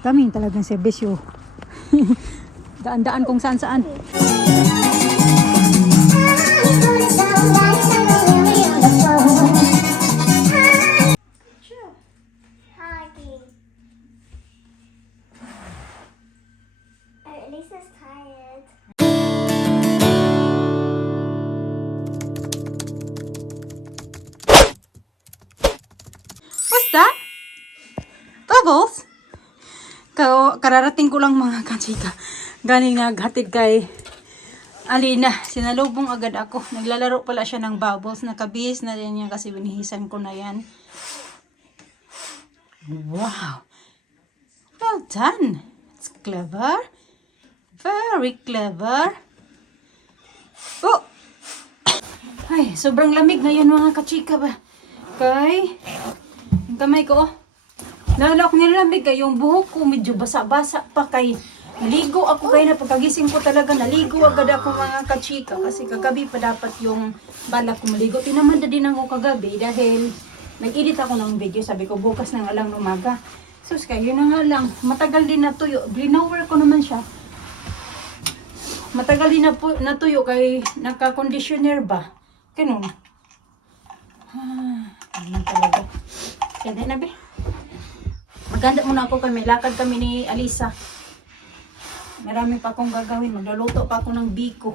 Daming talagang serbisyo. Daan-daan kung saan-saan. What's that? Bubbles? Kararating ko lang mga kachika. Galing naghatid kay Alina. Sinalubong agad ako. Naglalaro pala siya ng bubbles. Nakabihis na rin yan kasi binihisan ko na yan. Wow! Well done! It's clever. Very clever. Oh! Ay, sobrang lamig ngayon mga kachika ba? Kay, yung kamay ko oh. Lalo ako nilamig kay yung buhok ko medyo basa-basa pa kay naligo ako kay na pagkagising ko talaga naligo agad ako mga kachika kasi kagabi pa dapat yung balak ko maligo. Tinamad din ako kagabi dahil nag-edit ako ng video, sabi ko bukas na nga lang umaga. Sus kayo na nga lang, matagal din natuyo. Blinower ko naman siya. Matagal din natuyo kay naka-conditioner ba? Ganun. Ano talaga. Kaya na be. Maganda muna ako kay may lakad kami ni Alisa. Marami pa akong gagawin. Magluluto pa ako ng biko.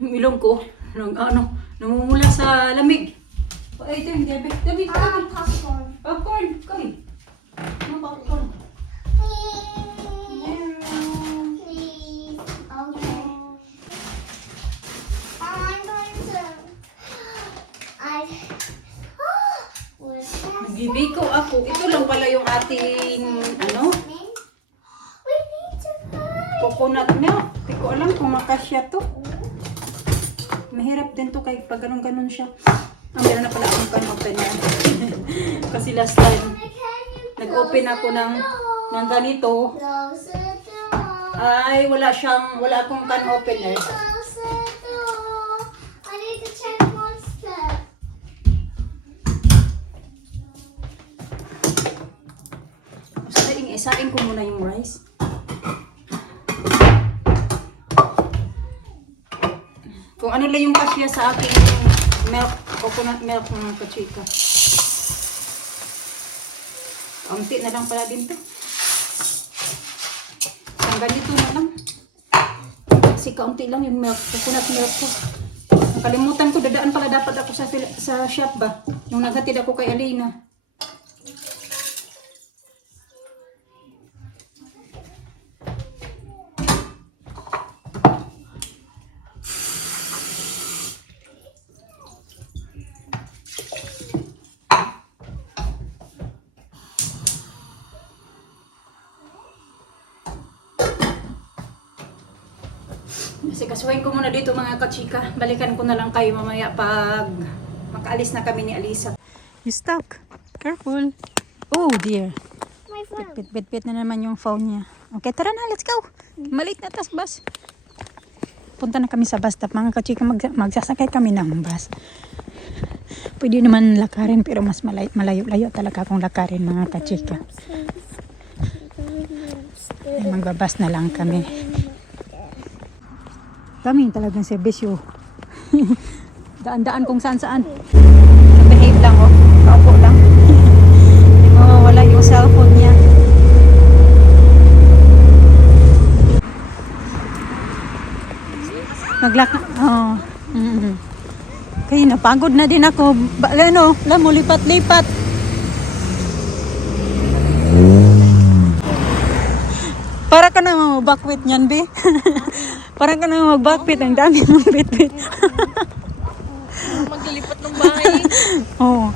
Ilong ko, namumula sa lamig. Ay, ito yung David. David, popcorn. Popcorn, kay. Ano popcorn? Nagbibiko ako. Ito lang pala yung ating, coconut milk. Hindi ko alam kung makasya to. Mahirap din to kay pag ganun-ganun siya. Meron na pala akong can-open yan. Kasi last time, nag-open ako ng ganito. Ay, wala akong can-opener. Isain ko muna yung rice. Kung ano lang yung kasya sa aking milk, coconut milk mga kachika. Kaunti na lang pala din to. Ang ganito na lang. Kasi kaunti lang yung milk, coconut milk ko. Nakalimutan ko, dadaan pala dapat ako sa shop ba? Nung naghatid ako kay Alina. Kasi kasuwain ko muna dito mga kachika. Balikan ko na lang kayo mamaya pag makaalis na kami ni Alisa. You stuck. Careful. Oh dear. Bit na naman yung phone niya. Okay, tara na. Let's go. Malit na tas bus. Punta na kami sa bus stop. Mga kachika, magsasakay kami ng bus. Pwede naman lakarin pero mas malayo-layo talaga kung lakarin mga kachika. Ay, magbabas na lang kami. Daming talagang serbisyo. Daan-daan kung saan-saan. Behave lang oh. Kaupo lang. Hindi mawawala yung cellphone niya. Maglaka. Oh. Kaya napagod na din ako. Mo lipat-lipat. Para ka na mag-backwit niyan, be. Para ka na mag-backwit. Ang dami mong bit-bit. Maglilipat ng bahay. Oo.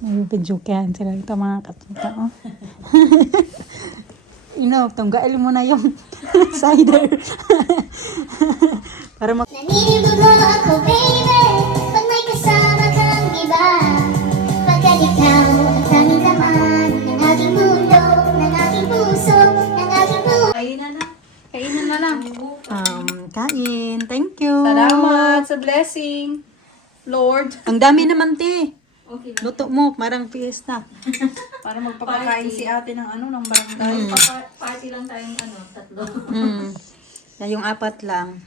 May video kaya sila ito mga katuta. Oh. Tunggail mo na yung cider. Para Naninibago ako, baby, pag may kasama kang iba. Pagkat ikaw ang tanging laman ng aking mundo, ng aking puso, ng aking buhay. Kainan na lang. Kain. Thank you. Salamat sa blessing, Lord. Ang dami naman, te. Okay. Luto mo, parang fiesta. Para magpapakain si ate ng ng barangay. Party lang tayong tatlo. Na yung 4 lang.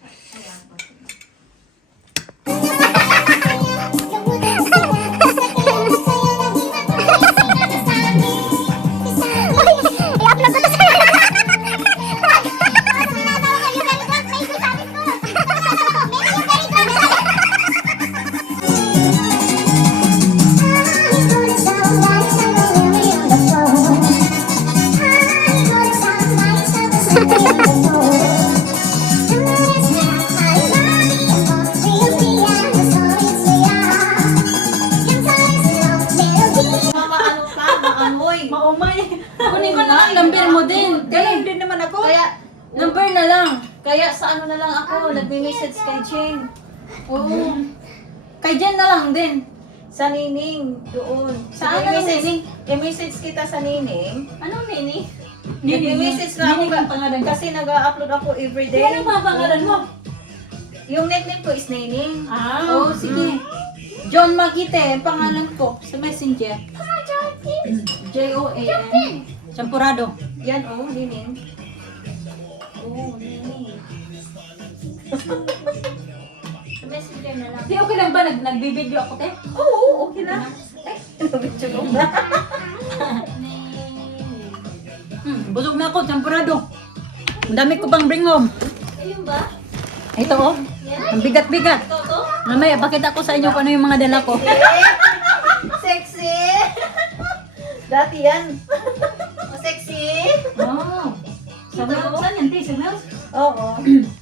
Maumay. Kunin ko na ang number mo din. Ganun din naman ako. Kaya, number na lang. Kaya sa na lang ako, nagme-message kay Jen. Oo. Kay Jen na lang din. Sa Nining, doon. Saan Sige, ang Nining? I-message kita sa Nining. Anong Nini? Nag-message na ako kasi nag-upload ako everyday. Ano ba pangalan mo? Yung nickname ko is Nining. Oo, sige. John Magite, ang pangalan ko sa messenger. Jon. Champurado. Yan Nining. Nining. Messenger na lang. Di okay lang ba nagbibideo ako, te? Oo, okay lang. Nabidyo ko ba? Busog na ako, champurado. Ang dami ko pang bring home. Ayun ba? Ito oh. Ang bigat-bigat. Toto? Mamaya, bakit ako sa inyo kung ano yung mga dala ko? Sexy! Dati yan. Sexy! Oo. Saan yan, te? Sa Mel's? Oo.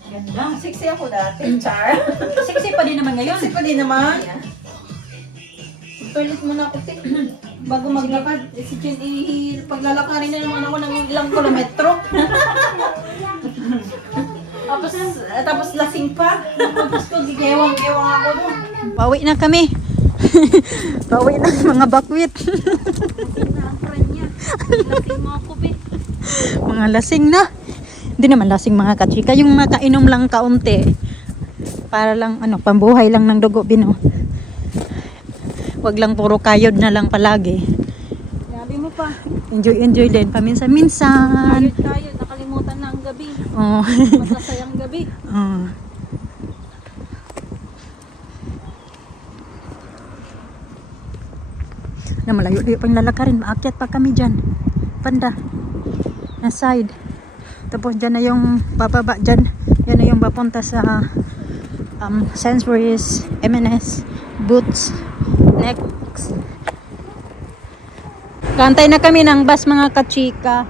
Ganda. Sexy ako dati. Char. Sexy pa din naman ngayon. Sexy pa din naman. Toilet muna ako. Bago maglakad, si Jen, paglalakarin na naman ako ng ilang kilometro. tapos lasing pa. Tapos ko, gigewang-gewang ako doon. Pauwi na kami. Pauwi na mga bakwit. Mga lasing na. Hindi naman lasing mga kachika. Yung makainom lang kaunti. Para lang pambuhay lang ng dugo bino. Wag lang puro kayod na lang palagi. Sabi mo pa, Enjoy din paminsan-minsan. tayo, nakalimutan na ang gabi. Oh. Masasayang gabi. Oh. Na malayo-layo pang lalakarin, maakyat pa kami dyan. Banda. Na side. Tapos dyan na yung bababa dyan. Yan na yung papunta sa Sainsbury's, M&S, Boots. Next. Kantay na kami ng bus mga kachika.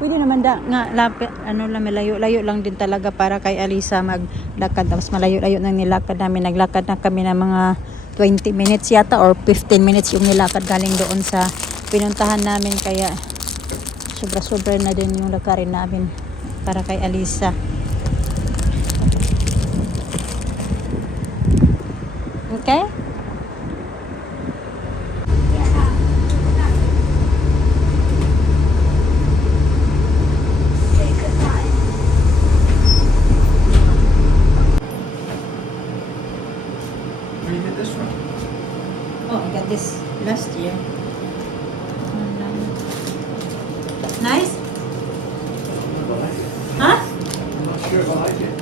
Pwede naman nga lapit, layo-layo lang din talaga para kay Alisa maglakad. Tapos malayo-layo nang nilakad namin. Naglakad na kami ng mga 20 minutes yata or 15 minutes yung nilakad galing doon sa pinuntahan namin. Kaya sobra-sobra na din yung lakarin namin para kay Alisa. Okay? We did this one. Oh, I got this last year. Nice? Huh? I'm not sure if I like it.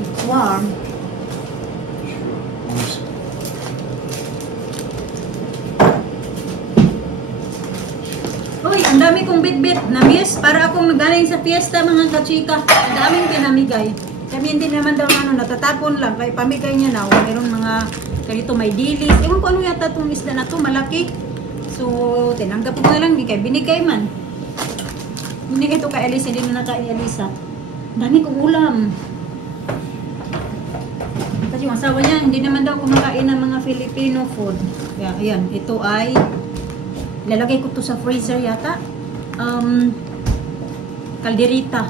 It's warm. Uy, ang dami kong bit-bit na miss. Para akong nagaling sa fiesta mga kachika. Ang daming pinamigay. Kami hindi naman daw natatapon lang. Kaya pamigay niya na. Mayroon mga ganito may dilis. Ewan ko ano yata itong isda na to malaki. So, tinanggap ko na lang. Di kaya binigay man. Binigay ito kay Elisa. Hindi na kay Elisa. Ang dami kong ulam. Kasi yung asawa niya, hindi naman daw kumakain ng mga Filipino food. Kaya, ayan. Ito ay ilalagay ko to sa freezer yata. Kalderita.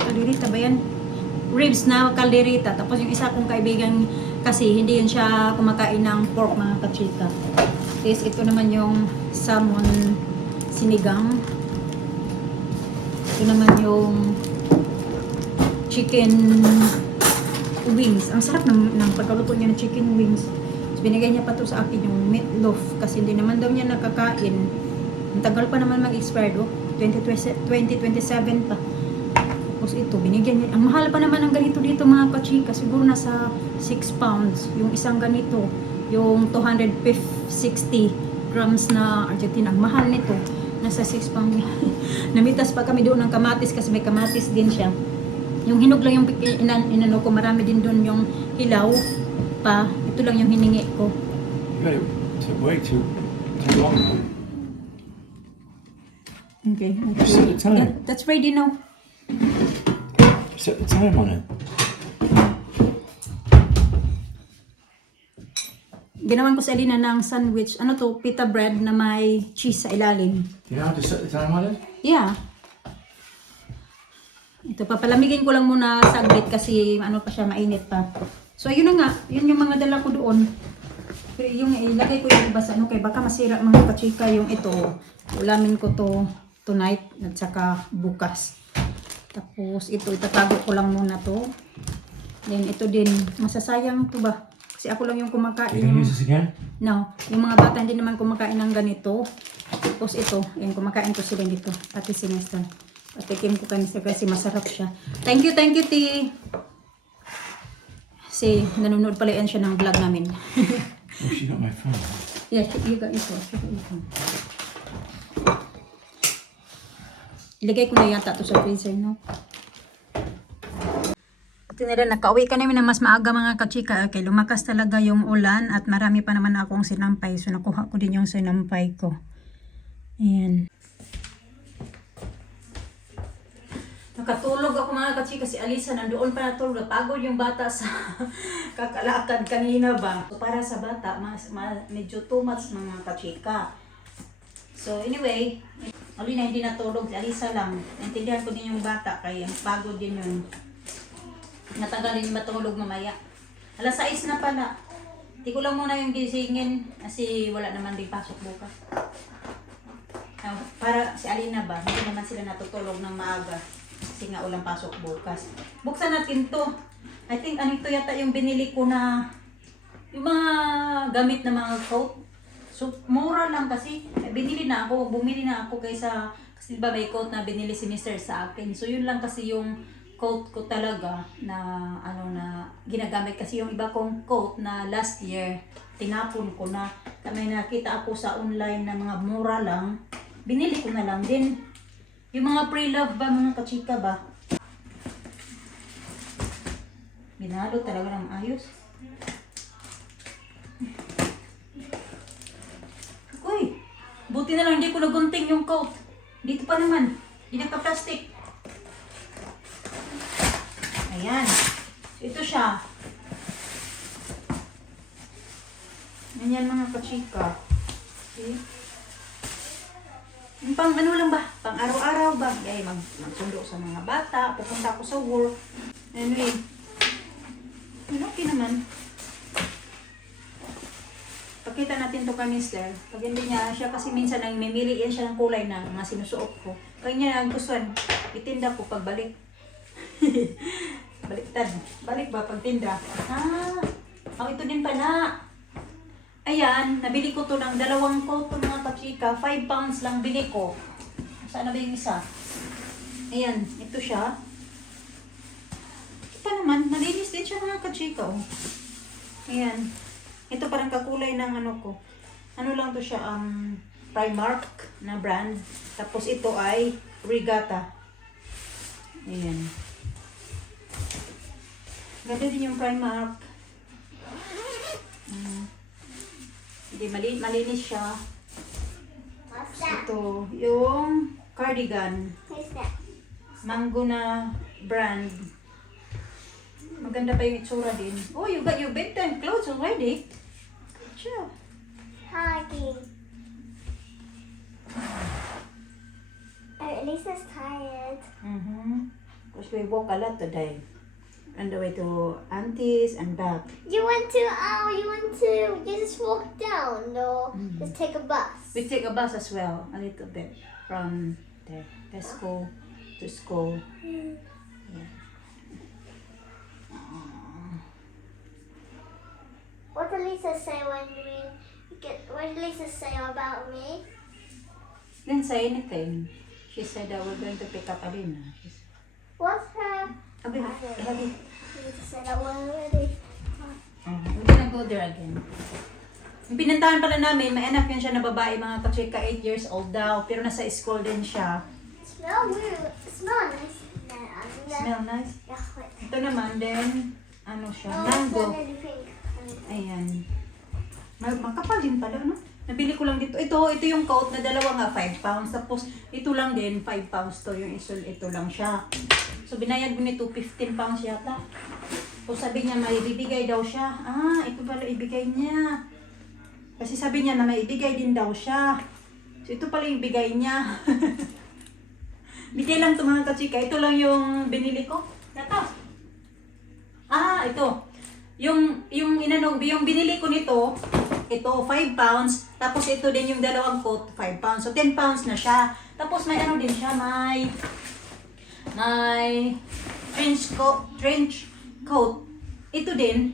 Kalderita ba yan? Ribs na kalderita. Tapos yung isa kong kaibigan kasi hindi yun siya kumakain ng pork mga kachika. Tapos ito naman yung salmon sinigang. Ito naman yung chicken wings. Ang sarap ng pagkaluto niya ng chicken wings. Binigay niya pa to sa akin yung meatloaf kasi hindi naman daw niya nakakain. Ang tagal pa naman mag-expire, oh. 2027 pa. Tapos ito, binigyan niya. Ang mahal pa naman ng ganito dito mga kachika. Siguro nasa 6 pounds. Yung isang ganito. Yung 260 grams na Argentina. Ang mahal nito. Nasa 6 pounds. Namitas pa kami doon ng kamatis kasi may kamatis din siya. Yung hinog lang yung inano ko. Marami din doon yung hilaw pa. Ito lang yung hiningi ko. You got it to way too long now. Okay. Set the time. Yeah, that's ready now. Set the time on it. Ginawan ko sa Alina ng sandwich. Ano to? Pita bread na may cheese sa ilalim. You know how to set the time on it? Yeah. Ito, papalamigin ko lang muna saglit kasi ano pa siya, mainit pa. So, ayun na nga. Yun yung mga dala ko doon. Pero yung ilagay ko yung iba sa ano, kaya baka masira mga kachika yung ito. Ulamin ko to tonight at saka bukas. Tapos ito, itatago ko lang muna to. Then ito din, masasayang to ba? Kasi ako lang yung kumakain. You gonna use this again? No, yung mga bata hindi naman kumakain ng ganito. Tapos ito, yung kumakain ko sila dito. Pati si Nestor. Patikim ko kami kasi masarap siya. Thank you, T. Kasi nanonood pala yan siya ng vlog namin. Oh, she got my phone. Yeah, you got ito. Ilagay ko na yata to sa freezer, no? Tinira, nakauwi ka namin na mas maaga mga kachika. Okay, lumakas talaga yung ulan at marami pa naman akong sinampay. So, nakuha ko din yung sinampay ko. Ayan. Nakatulog ako mga kachika si Alisa. Nandoon pa natulog. Pagod yung bata sa kakalakad kanina ba. So, para sa bata, medyo too much mga kachika. So, anyway, Alina hindi natulog. Si Alisa lang. Naintindihan ko din yung bata. Kaya pagod din yun. Matagal din matulog mamaya. Alas 6 na pala. Hindi ko lang muna yung gisingin kasi wala naman din pasok bukas. Para si Alina ba, hindi naman sila natutulog ng maaga kasi nga ulang pasok bukas. Buksan natin to. I think ito yata yung binili ko na yung mga gamit na mga coat. So, mura lang kasi. Bumili na ako kaysa, kasi diba may coat na binili si Mr. sa akin. So, yun lang kasi yung coat ko talaga na na ginagamit kasi yung iba kong coat na last year tinapon ko na. May nakita ako sa online na mga mura lang, binili ko na lang din. Yung mga pre-love ba mga kachika ba, binalo talaga ng ayos. Uy, buti na lang hindi ko nagunting yung coat. Dito pa naman, hindi nagka-plastic. Ayan. Ito siya. Ganyan mga kachika. Okay. Yung pang ano lang ba? Pang araw-araw ba? Ay, magsundo sa mga bata. Pupunta ako sa work. Anyway. Okay naman. Pakita natin to kay Mister. Pag hindi niya siya kasi minsan nang mimili yan siya ng kulay na mga sinusuot ko. Pag niya nagustuhan, itinda ko pagbalik. Baliktad. Balik ba pagtinda? Ito din pala. Ayan, nabili ko to ng 2 coat to mga kachika. 5 pounds lang bili ko. Saan na ba yung isa? Ayan, ito siya. Ito pa naman, malinis din siya mga kachika. Oh. Ayan. Ito parang kakulay ng ano ko. Ano lang to siya, Primark na brand. Tapos ito ay Regatta. Ayan. Ganda din yung Primark. Hindi, malinis siya. What's that? Ito, yung cardigan. Who's that? Mango na brand. Maganda pa yung itsura din. Oh, you got your bedtime clothes already. Good job. Hi. At least it's tired. Because we walk a lot today. On the way to Auntie's and back. You just walk down or just take a bus? We take a bus as well, a little bit. From the Tesco to school. Yeah. What did Lisa say when Lisa say about me? Didn't say anything. She said that we're going to pick up Alina. What's her? Okay, lagi. You said I was already. We're gonna go there again. Yung pinuntahan pala namin, may anak yun siya na babae, mga kachika, 8 years old daw. Pero nasa school din siya. Smell weird. Smell nice. Smell nice. Ito naman din, ano siya, Oh, mango. pink. Ayan. Makapal din pala, no? Nabili ko lang dito. Ito yung coat na dalawa nga, 5 pounds. Tapos, ito lang din, 5 pounds to. Yung isul, ito lang siya. So, binayad ko nito, 15 pounds yata. So, sabi niya, may ibibigay daw siya. Ah, ito pala ibigay niya. Kasi sabi niya na may ibigay din daw siya. So, ito pala yung ibigay niya. Bigay lang ito mga kachika. Ito lang yung binili ko. Ito. Ah, ito. Yung binili ko nito, ito, 5 pounds. Tapos ito din yung dalawang coat, 5 pounds. So, 10 pounds na siya. Tapos may ano din siya, may trench coat. Ito din.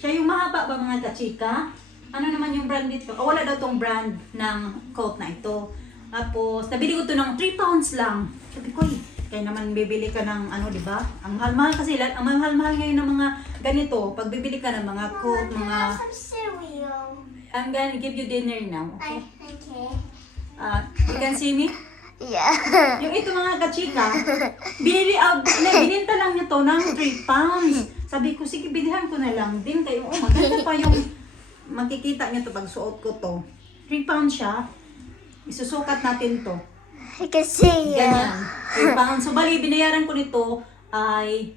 Siya yung mahaba ba mga kachika? Ano naman yung brand dito? O, wala daw tong brand ng coat na ito. Tapos, nabili ko to ng 3 pounds lang. Sabi ko, kaya naman bibili ka ng ano, di ba? Ang mahal-mahal kasi, ang mahal-mahal ngayon ng mga ganito. Pag bibili ka ng mga coat, Can I mga... have some cereal? I'm gonna give you dinner now, okay? Okay. You can see me? Yeah. Yung ito mga kachika, bininta lang niya to ng 3 pounds. Sabi ko, sige, bilihan ko na lang din. Kayo, maganda pa yung makikita niyo to pag suot ko to. 3 pounds siya. Isusukat natin to. I can see you. Ganyan. 3 pounds. So, bali, binayaran ko nito ay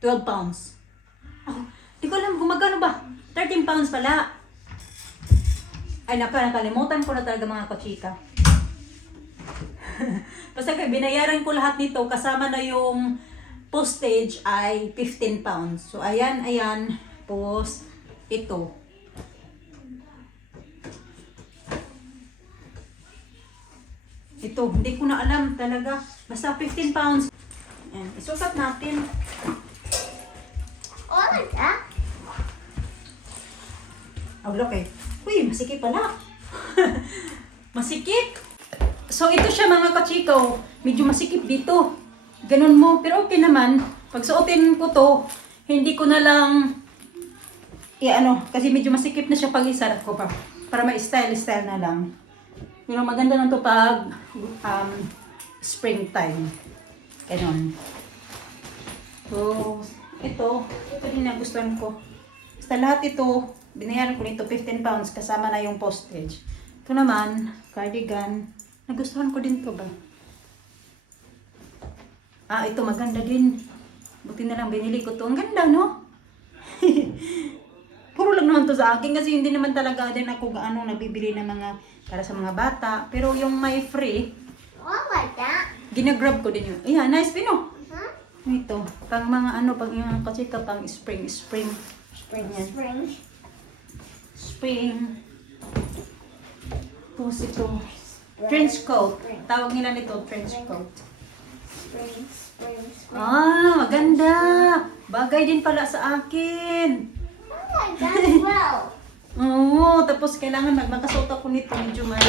12 pounds. Oh, di ko alam kung magkano ba. 13 pounds pala. Ay, nakalimutan ko na talaga mga kachika. Basta kaya binayaran ko lahat nito kasama na yung postage ay 15 pounds. So, ayan. Post ito. Ito, hindi ko na alam talaga. Basta 15 pounds. Ayan, isukat natin. Oh, I like that. Oh, look eh. Uy, masikip pala. Masikip. So, ito siya mga kachikaw. Medyo masikip dito. Ganun mo. Pero okay naman. Pag suotin ko to, hindi ko na lang kasi medyo masikip na siya pag isarap ko pa. Para ma-style na lang. Pero maganda lang to pag springtime. Ganun. So, ito din nagustuhan ko. Basta lahat ito, binayaran ko nito 15 pounds kasama na yung postage. Ito naman, cardigan. Nagustuhan ko din to ba? Ito maganda din. Buti na lang binili ko to. Ang ganda, no? Puro lang naman to sa akin kasi hindi naman talaga din ako gaano nagbibili ng mga para sa mga bata. Pero yung may free, Oh, I like that. ginagrab ko din yun. Yeah, nice pino. Huh? Ito, pang mga pag yung kachika pang spring yan. Spring. Tapos ito, trench coat. Tawag nila nito, trench coat. Spring. Maganda. Bagay din pala sa akin. I like that as well. Oo, tapos kailangan magkasuot ako nito. Medyo may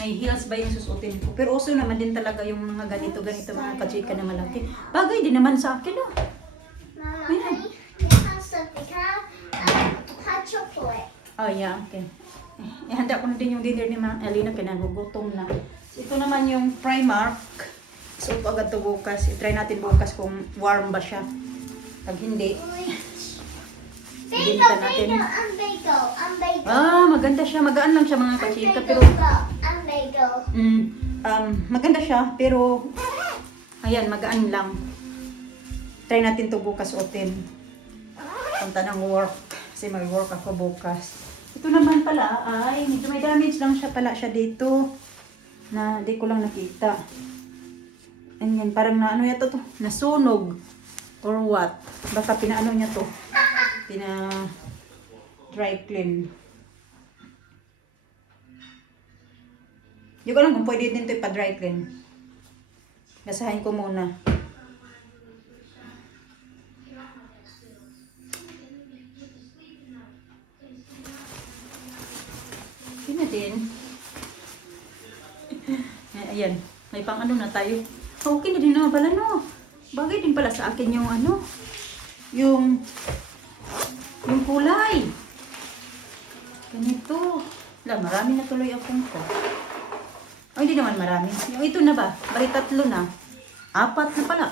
heels ba yung susuotin ko. Pero uso naman din talaga yung mga ganito mga kachika na malaki. Bagay din naman sa akin, no? Mama, Ayan. can you have something? Can I have hot chocolate? Oh, yeah, okay. Ihanda ko na din yung dinner ni Alina, kinagugutom na. Ito naman yung Primark. So, ito agad to bukas. I-try natin bukas kung warm ba siya. Pag hindi, ibenta natin. I'm bagel. Maganda siya. Magaan lang siya mga kachika. Pero, I'm bagel. maganda siya. Pero, ayan, magaan lang. Try natin to bukas open. Punta ng work. Kasi may work ako bukas. Ito naman pala ay, medyo may damage lang siya pala siya dito. Na di ko lang nakita. Ayan, parang na ano yata to? Nasunog. Or what? Baka pinaano niya to. Dry clean. Hindi ko alam kung pwede din ito ipa-dry clean. Basahin ko muna. Yun na din. Ayan, may pang ano na tayo. Okay na din naman pala, no? Bagay din pala sa akin yung ano, yung kulay. Ganito. Wala, marami na tuloy akong ko. Ay, hindi naman marami. Yung ito na ba? Bali 3 na. 4 na pala.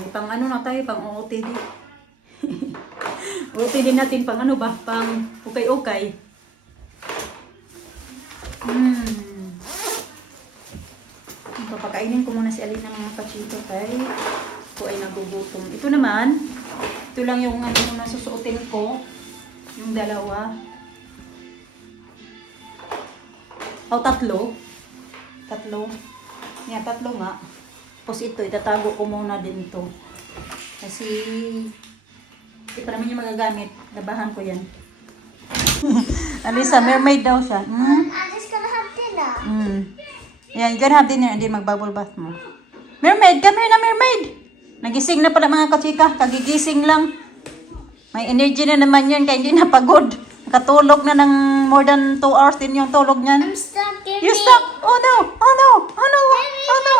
May pang ano na tayo, pang OOTD. OOTD natin pang ano ba? Pang ukay-ukay. Papakainin ko muna si Alina ng mga kachito kay ko ay nagugutom. Ito naman, ito lang yung ano na susuotin ko. Yung dalawa. O, 3. 3. Yan, 3 nga. Tapos ito, itatago ko muna din ito. Kasi, hindi pa naman yung magagamit. Labahan ko yan. Alisa, mermaid daw siya. I'm just gonna have dinner. Yeah, you gonna have dinner and then mag-bubble bath mo. Mermaid, come here na mermaid! Nagising na pala mga kachika. Kagigising lang. May energy na naman yun kaya hindi na pagod. Nakatulog na ng more than 2 hours din yung tulog niyan. I'm stuck in You stuck? Oh no! Oh no! Oh no! Oh no!